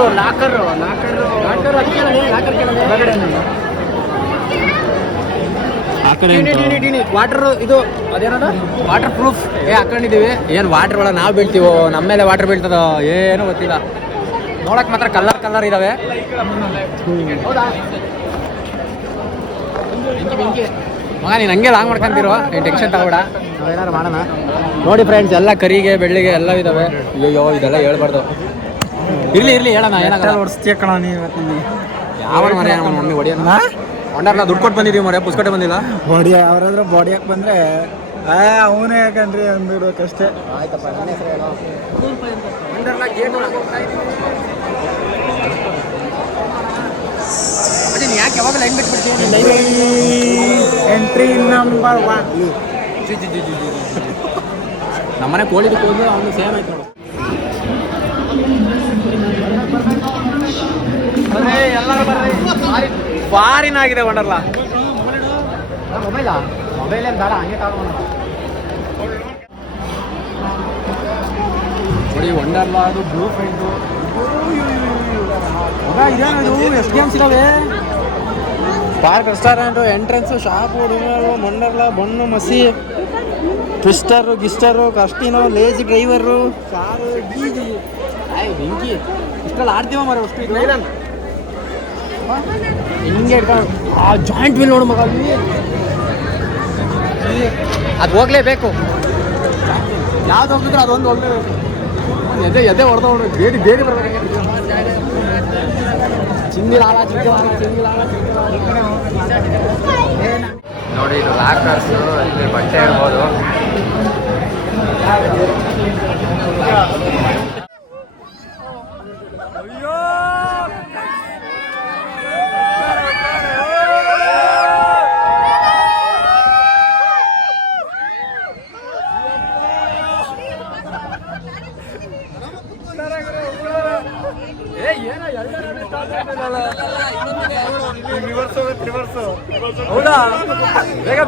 Bro locker water ಇದು ಅದೇನದ water proof ಹಾಕೊಂಡಿದೀವಿ. ಏನು water ಒಳಗೆ ನಾವು ಬೀಳ್ತೀವೋ ನಮ್ಮ ಮೇಲೆ ವಾಟರ್ ಬೀಳ್ತದೋ ಏನೂ ಗೊತ್ತಿಲ್ಲ. ನೋಡಕ್ ಮಾತ್ರ ಕಲರ್ ಇದಾವೆ. ಮಗ ನೀನು ಹಂಗೆ ಲಾಂಗ್ ಮಾಡ್ಕೊಂತೀರೋ, ನೀನು ಟೆನ್ಷನ್ ತಗೋಬೇಡ, ನಾವೇನಾರು ಮಾಡೋಣ. ನೋಡಿ ಫ್ರೆಂಡ್ಸ್, ಎಲ್ಲ ಕರಿಗೆ ಬೆಳ್ಳಿಗೆ ಎಲ್ಲ ಇದಾವೆ. ಅಯ್ಯೋ ಇದೆಲ್ಲ ಹೇಳ್ಬಾರ್ದು. ಇರ್ಲಿ ಹೇಳೋಣ. ಏನಾಗಲ್ಲ ಹೊಡ್ಸ್ತೀಯ ಕಣ ನೀವು. ಯಾವ ಮರ ಮಮ್ಮಿ ಹೊಡಿಯೋಣ ಹೊಂಡರ್ನ ದುಡ್ಡು ಕೊಟ್ಟು ಬಂದಿದ್ದೀವಿ ಮರ, ಪುಸ್ಕಟ್ಟೆ ಬಂದಿಲ್ಲ. ಬಾಡಿ ಅವ್ರಾದ್ರೂ ಬಾಡಿಯಾಕೆ ಬಂದರೆ ಅವನೇ ಯಾಕಂದ್ರಿ ಅಂದ್ಬಿಡ್ಬೇಕಷ್ಟೇ. ಆಯ್ತಪ್ಪ, ನನ್ನ ಹೆಸರು ಹೇಳೋ ಹೊಂಡರ್ನ ಗೇಟ್ ಯಾಕೆ ಯಾವಾಗ ಲೈನ್ ಬಿಟ್ಬಿಡ್ತೀನಿ. Entry number 1. ನಮ್ಮನೆ ಕೋಳಿದು ಹೋದ್ರು ಅವನು ಸೇಮ್ ಆಯ್ತು ನೋಡು. ಎಲ್ಲರೂ ಬರ್ರಿ, ಫಾರಿನಾಗಿದೆ ವಂಡರ್ಲಾ. ಮೊಬೈಲ್ ಏನು ಬೇಡ, ಹಂಗೆ ತಗೊಂಡು ನೋಡಿ ವಂಡರ್ಲಾ. ಅದು ಬ್ಲೂ ಫ್ರೆಂಡು ಇದೇನದು, ಎಷ್ಟು ಗೇಮ್ಸ್ ಇದಾವೆ. Park, restaurant, entrance, shop, dinner, Wonderla, ಬಣ್ಣು, ಮಸಿ, ಟ್ವಿಸ್ಟರು, ಗಿಸ್ಟರು, ಕಸ್ಟಿನೋ, ಲೇಜಿ ಡ್ರೈವರು, ಕಾರು, ಗೀಜಿ. ಬೆಂಕಿ ಇಷ್ಟೆಲ್ಲ ಆಡ್ತೀವ ಮರ ಅಷ್ಟು. ಇದು ಹಿಂಗೆ ಇಟ್ಕೊಂಡು ಆ ಜಾಯಿಂಟ್ ವೀಲ್ ನೋಡು ಮಗ, ಅಲ್ಲಿ ಅದು ಹೋಗ್ಲೇಬೇಕು. ಯಾವ್ದು ಹೋಗಿದ್ರೆ ಅದೊಂದು ಹೋಗ್ಲೇಬೇಕು. ಎದೆ ಹೊಡೆದವನು ಬೇಡಿ ಬರ್ಬೇಕು. ನೋಡಿ ಇದು ಲಾಕರ್ಸು, ಇಲ್ಲಿ ಬಟ್ಟೆ ಇರ್ಬೋದು. ಹೌದಾ, ಬೇಗ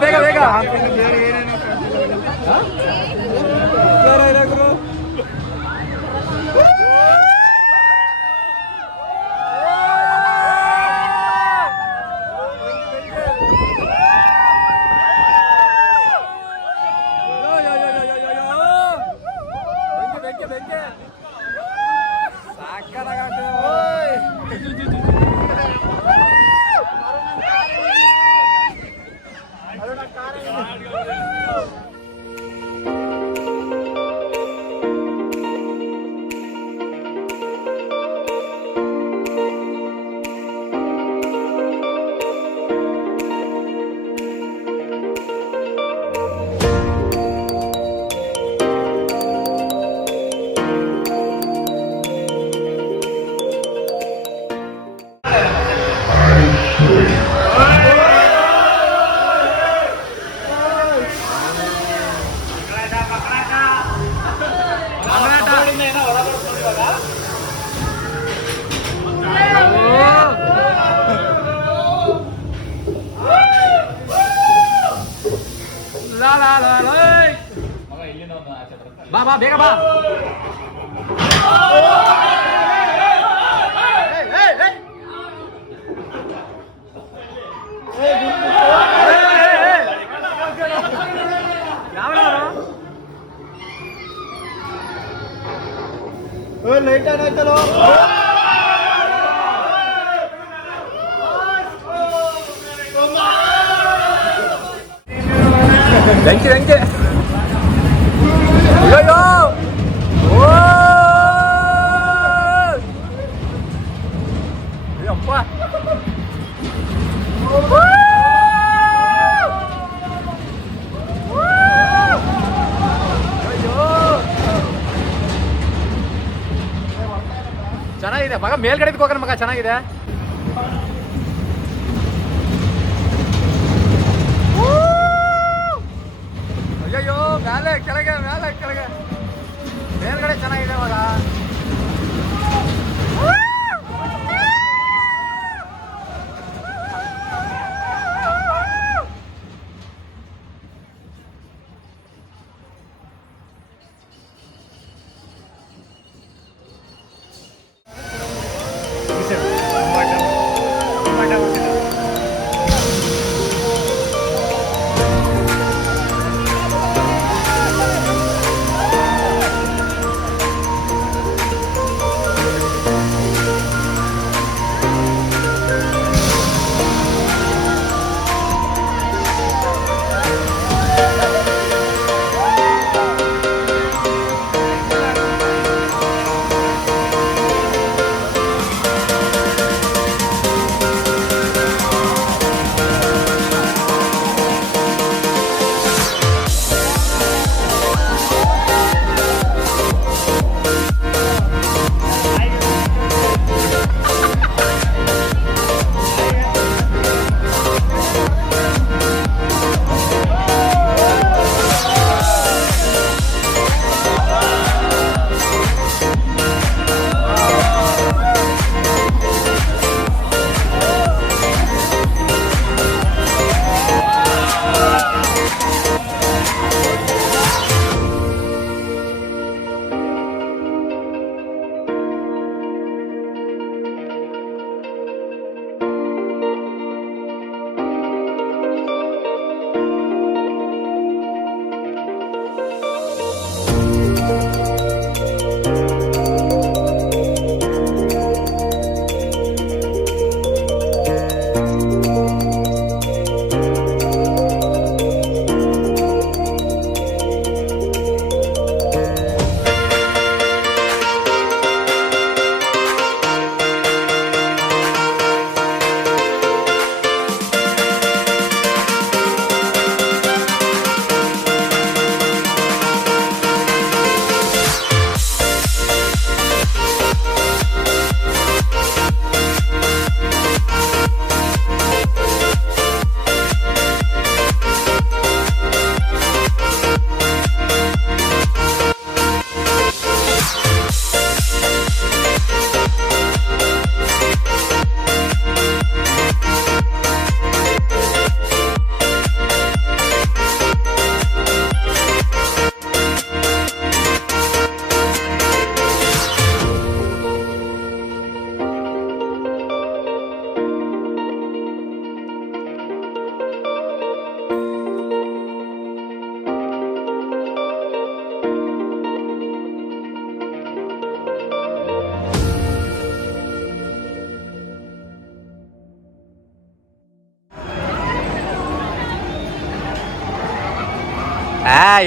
ಬಾ ಬೇಗ ಬಾ. ಲೈಟ್ ಆಯ್ತಲ್ಲೋ. ಬೆಂಕಿ ಅಯ್ಯೋ ಅಪ್ಪ. ಚೆನ್ನಾಗಿದೆ ಮಗ, ಮೇಲ್ಗಡೆ ಹೋಗೋಣ ಮಗ, ಚೆನ್ನಾಗಿದೆ. ಅಯ್ಯೋ ಮೇಲೆ ಕೆಳಗೆ ಮೇಲ್ಗಡೆ ಚೆನ್ನಾಗಿದೆ ಮಗ.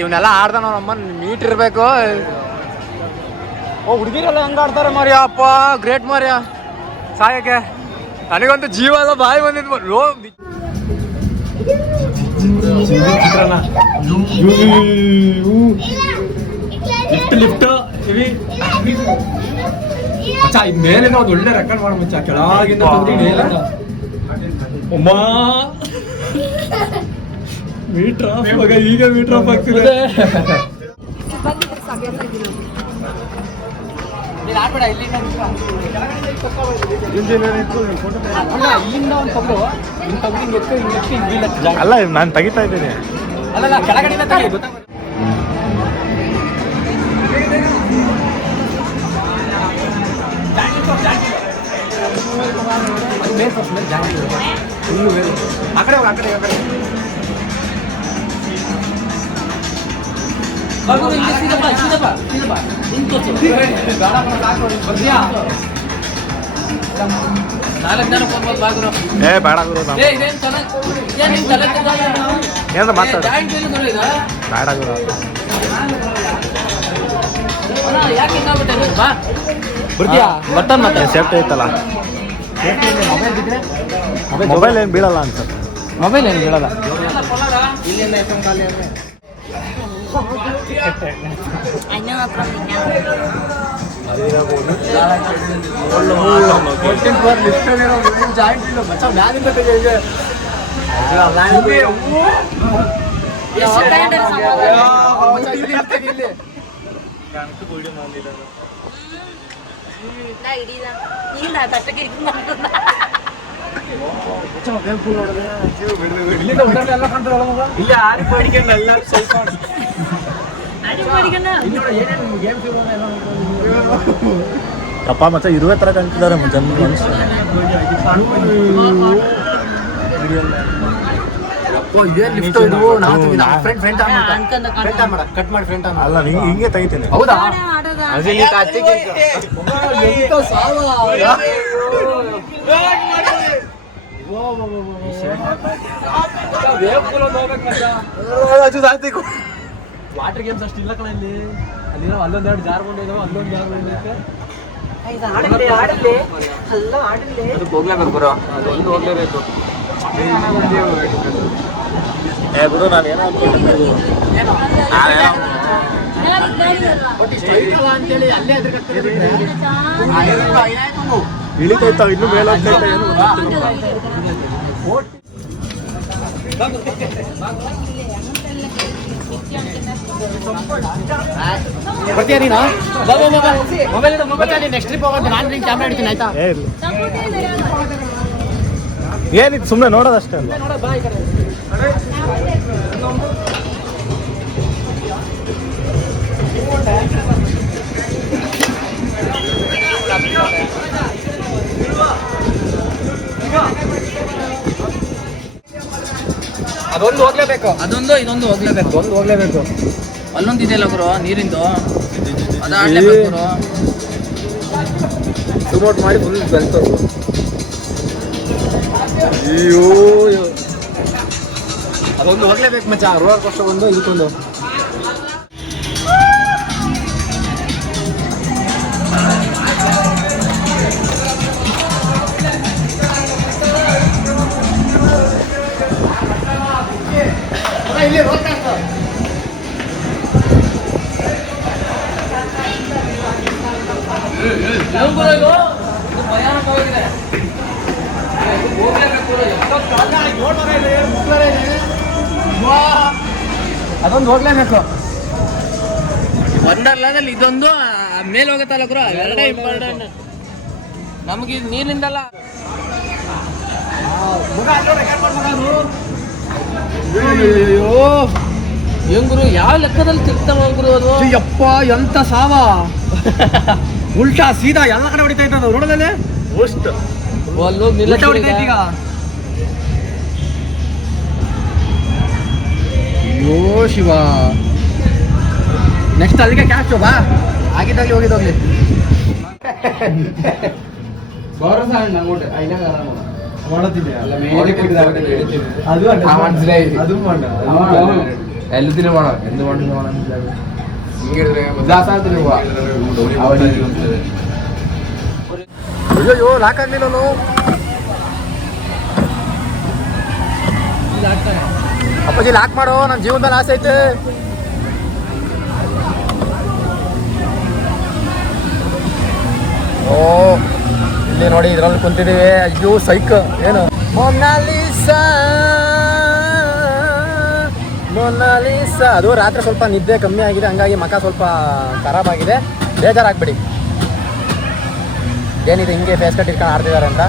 ಇವನ್ನೆಲ್ಲ ಆಡ್ದ ನಮ್ಮ ನೀಟ್ ಇರ್ಬೇಕು. ಓ ಹುಡುಗಿರೆಲ್ಲ ಹೆಂಗ ಆಡ್ತಾರೆ ಮಾರ್ಯ, ಅಪ್ಪ ಗ್ರೇಟ್ ಮಾರ್ಯ. ಸಾಯಕ್ಕೆ ನನಗಂತೂ ಜೀವ ಎಲ್ಲ ಬಾಯಿ ಬಂದಿದ್ ಲೋ. ಲಿಫ್ಟ್ ಮಚ್ಚ, ಇದ್ ಮೇಲೆ ಒಂದು ಒಳ್ಳೆ ರೆಕಾರ್ಡ್ ಮಾಡ ಮಚ್ಚ, ಕೆಳಗಿಂದ ಅಮ್ಮ ಮೀಟ್ರ್ ಆಫ್ ಇವಾಗ, ಈಗ ಮೀಟ್ರ್ ಆಫ್ ಆಗ್ತಿದೆ. ಅಲ್ಲ ನಾನು ತೆಗಿತಾ ಇದ್ದೀನಿ. ಅಲ್ಲ ಕೆಳಗಡೆ ಗೊತ್ತಾಗ. ಆ ಕಡೆ ಹೋಗಿ, ಆ ಕಡೆ ಏ ಬೇಡ ಗುರು, ಏನಾರ ಮಾತಾಡ ಬೇಡ ಗುರು. ಬರ್ತೀಯಾ? ಬರ್ತಾನೆ ಮತ್ತೆ ಸೇಫ್ಟಿ ಐತಲ್ಲ, ಮೊಬೈಲ್ ಏನು ಬೀಳಲ್ಲ ಅನ್ಸುತ್ತೆ. ಮೊಬೈಲ್ ಏನು ಹೇಳಲ್ಲ. ಅಪ್ಪ ಮತ್ತೆ 20 ಥರ ಕಾಣ್ತಿದ್ದಾರೆ ಜನರು. ಅಲ್ಲ ಹಿಂಗೆ ತೆಗಿತೀನಿ. ಹೌದಾ? ವಾಟರ್ ಗೇಮ್ಸ್ ಅಷ್ಟು ಇಲ್ಲ ಕಣ ಇಲ್ಲಿ. ಅಲ್ಲಿರೋ ಅಲ್ಲೊಂದೆರಡು ಜಾರ್ಕೊಂಡು ಇದಾವೆ, ಅಲ್ಲೊಂದು ಜಾರ್ಕೊಂಡು ಅದಕ್ಕೆ ಹೋಗ್ಲೇಬೇಕು ಗುರು, ಅದೊಂದು ಹೋಗ್ಲೇಬೇಕು. ಗುರು ನಾನು ಏನೋ ಅಂತೇಳಿ ಅಲ್ಲೇ ಇಳಿತೈತ, ಇನ್ನು ಮೇಲೆ ಹೋಗ್ತೈತ ಏನು. ಬರ್ತೀಯ ನೀನು? ಮೊಬೈಲ್ ನೆಕ್ಸ್ಟ್ ಟ್ರಿಪ್ ಹೋಗೋದು, ನಾನು ನಿಂಗೆ ಕ್ಯಾಮ್ರಾ ಹಿಡ್ತೀನಿ ಆಯ್ತಾ? ಏನಿತ್ತು ಸುಮ್ಮನೆ ನೋಡೋದಷ್ಟೇ ಅಲ್ಲ. ಅದೊಂದು ಹೋಗ್ಲೇಬೇಕು, ಅದೊಂದು ಇದೊಂದು ಹೋಗ್ಲೇಬೇಕು. ಒಂದು ಹೋಗ್ಲೇಬೇಕು. ಅಲ್ಲೊಂದು ಇದೆಯಲ್ಲ ಗುರು ನೀರಿಂದು, ಅದು ಆಡ್ಲೇಬೇಕು ಗುರು. ಶೂಟ್ ಮಾಡಿ ಫುಲ್ ಬೆಲ್ತು. ಅಯ್ಯೋ ಅದೊಂದು ಹೋಗ್ಲೇಬೇಕು ಮಚ್ಚ, ರೋಲರ್ ಕೋಸ್ಟರ್ ಒಂದು, ಇದಕ್ಕೊಂದು. ಇಲ್ಲಿ ಭಯಾನಕವಾಗಿದೆ. ಅದೊಂದು ಹೋಗ್ಲೇಬೇಕು. ವಂಡರ್ಲಾದಲ್ಲಿ ಇದೊಂದು ಮೇಲೆ ಹೋಗುತ್ತಲ್ಲ ಗುರು, ಎರಡೇ ಇಂಪಾರ್ಟೆಂಟ್ ನಮಗೆ. ಇದು ನೀರಿಂದಲ್ಲ. ಹೆಂಗ್ ಗುರು, ಯಾವ ಲೆಕ್ಕದಲ್ಲಿ ತಿರ್ತಾವ ಗುರು ಅದು? ಯಪ್ಪ ಎಂತ ಸಾವ, ಉಲ್ಟಾ ಸೀದಾ ಎಲ್ಲ ಕಡೆ ಹೊಡಿತಾ ಇತ್ತು ನೋಡೋದಲ್ಲೇ. ಅಲ್ಲೋಗಿ ಉಲ್ಟಾ ಹೊಡಿತೈತಿ ಈಗ. ಅಯ್ಯೋ ಶಿವ, ನೆಕ್ಸ್ಟ್ ಅಲ್ಲಿಗೆ ಕ್ಯಾಚ್ ಬಾ, ಆಗಿದ್ದಾಗಲಿ ಹೋಗಿದ್ದೋಗ್ಲಿ. എല്ലാത്തിനും വേണം എന്ത് വേണമെന്ന് വേണമെന്നില്ല ಅಯ್ಯೋ ಲಾಕ್ ಆಗ್ಲಿಲ್ಲ ಅಪ್ಪಾಜಿ ಲಾಕ್ ಮಾಡೋ ನನ್ನ ಜೀವನ ಮೇಲೆ ಆಸೆ ಐತೆ ಓ ಇಲ್ಲಿ ನೋಡಿ ಇದ್ರಲ್ಲಿ ಕುಂತಿದೀವಿ ಅಯ್ಯೋ ಸೈಕ್ ಏನು ಮೊನಾಲಿಸಾ ಅದು ರಾತ್ರಿ ಸ್ವಲ್ಪ ನಿದ್ದೆ ಕಮ್ಮಿ ಆಗಿದೆ ಹಂಗಾಗಿ ಮಖ ಸ್ವಲ್ಪ ಖರಾಬ್ ಆಗಿದೆ ಬೇಜಾರಾಗ್ಬಿಡಿ ಏನಿದೆ ಹಿಂಗೆ ಫೇಸ್ ಕಟ್ ಇಟ್ಕೊಂಡು ಆಡ್ತಿದ್ದಾರೆ ಅಂತ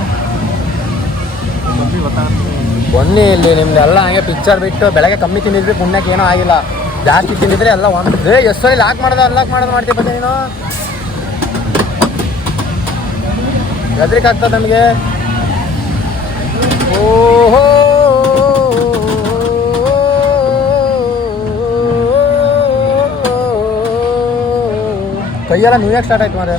ಬನ್ನಿ ಇಲ್ಲಿ ನಿಮ್ದೆಲ್ಲ ಹಂಗೆ ಪಿಕ್ಚರ್ ಬಿಟ್ಟು ಬೆಳಗ್ಗೆ ಕಮ್ಮಿ ತಿಂದಿದ್ರಿ ಪುಣ್ಯಕ್ಕೆ ಏನೂ ಆಗಿಲ್ಲ ಜಾಸ್ತಿ ತಿಂದಿದ್ರೆ ಎಲ್ಲ ಒಂದು ಎಷ್ಟು ಲಾಕ್ ಮಾಡೋದು ಅನ್ಲಾಕ್ ಮಾಡೋದು ಮಾಡ್ತೀವಿ ಬಂದೆ ನೀನು ಹೆದ್ರಿಕೆ ಆಗ್ತದೆ ನಮಗೆ ಓಹೋ ಕೈಯೆಲ್ಲ ನ್ಯೂ ಸ್ಟಾರ್ಟ್ ಆಯ್ತು ಮಾರೆ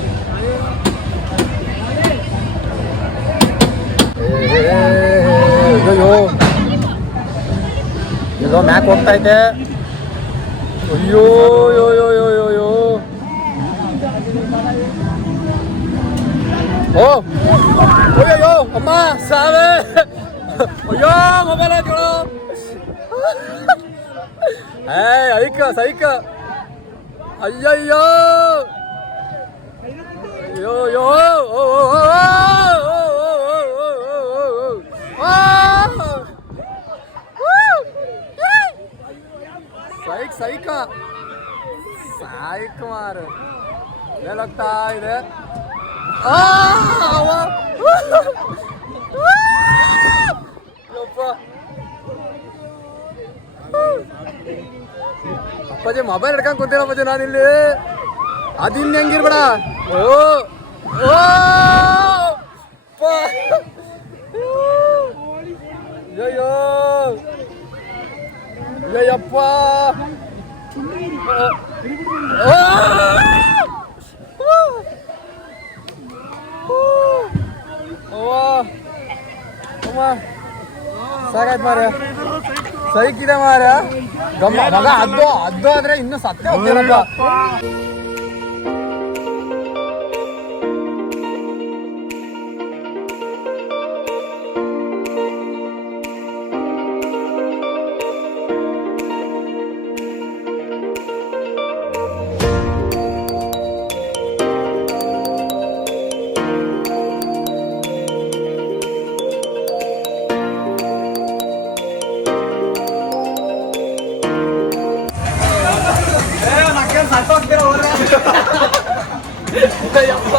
ಅಯ್ಯೋ ಎಲ್ಲೋ ಮ್ಯಾಕ್ ಹೋಗ್ತಾ ಐತೆ ಅಯ್ಯೋ ಯೋ ಯೋ ಯೋ ಯೋ ಯೋ ಓ ಅಯ್ಯೋ ಅಮ್ಮ ಸಾವೆ ಅಯ್ಯೋ ಮೊಬೈಲ್ ಆಯ್ತು ಐಕ ಸೈಕ ಅಯ್ಯಯ್ಯೋ ಅಯ್ಯೋ ಯೋ ಓ ಸೈಕ್ ಸೈಕ ಸಾಯ್ಕ್ ಮಾರು ಮೇಲಾಗ್ತಾ ಇದೆ ಅಪ್ಪಾಜಿ ಮೊಬೈಲ್ ಹಿಡ್ಕೊಂಡು ಕುಂತೀರ ಅಪ್ಪಾಜಿ ನಾನಿಲ್ಲಿ ಅದಿನ್ ಹೆಂಗಿರ್ಬೇಡ ಓ ಓ ಅಯ್ಯೋ ಅಯ್ಯಪ್ಪ ಸಾಕಾಯ್ತು ಮಾರ ಸೈಕಿದೆ ಮಾರ ಗಮ್ಮ ಮಗ ಅದ್ದು ಆದ್ರೆ ಇನ್ನು ಸತ್ತೇ ಹೋಗ್ತೀರಪ್ಪ ಯಪ್ಪ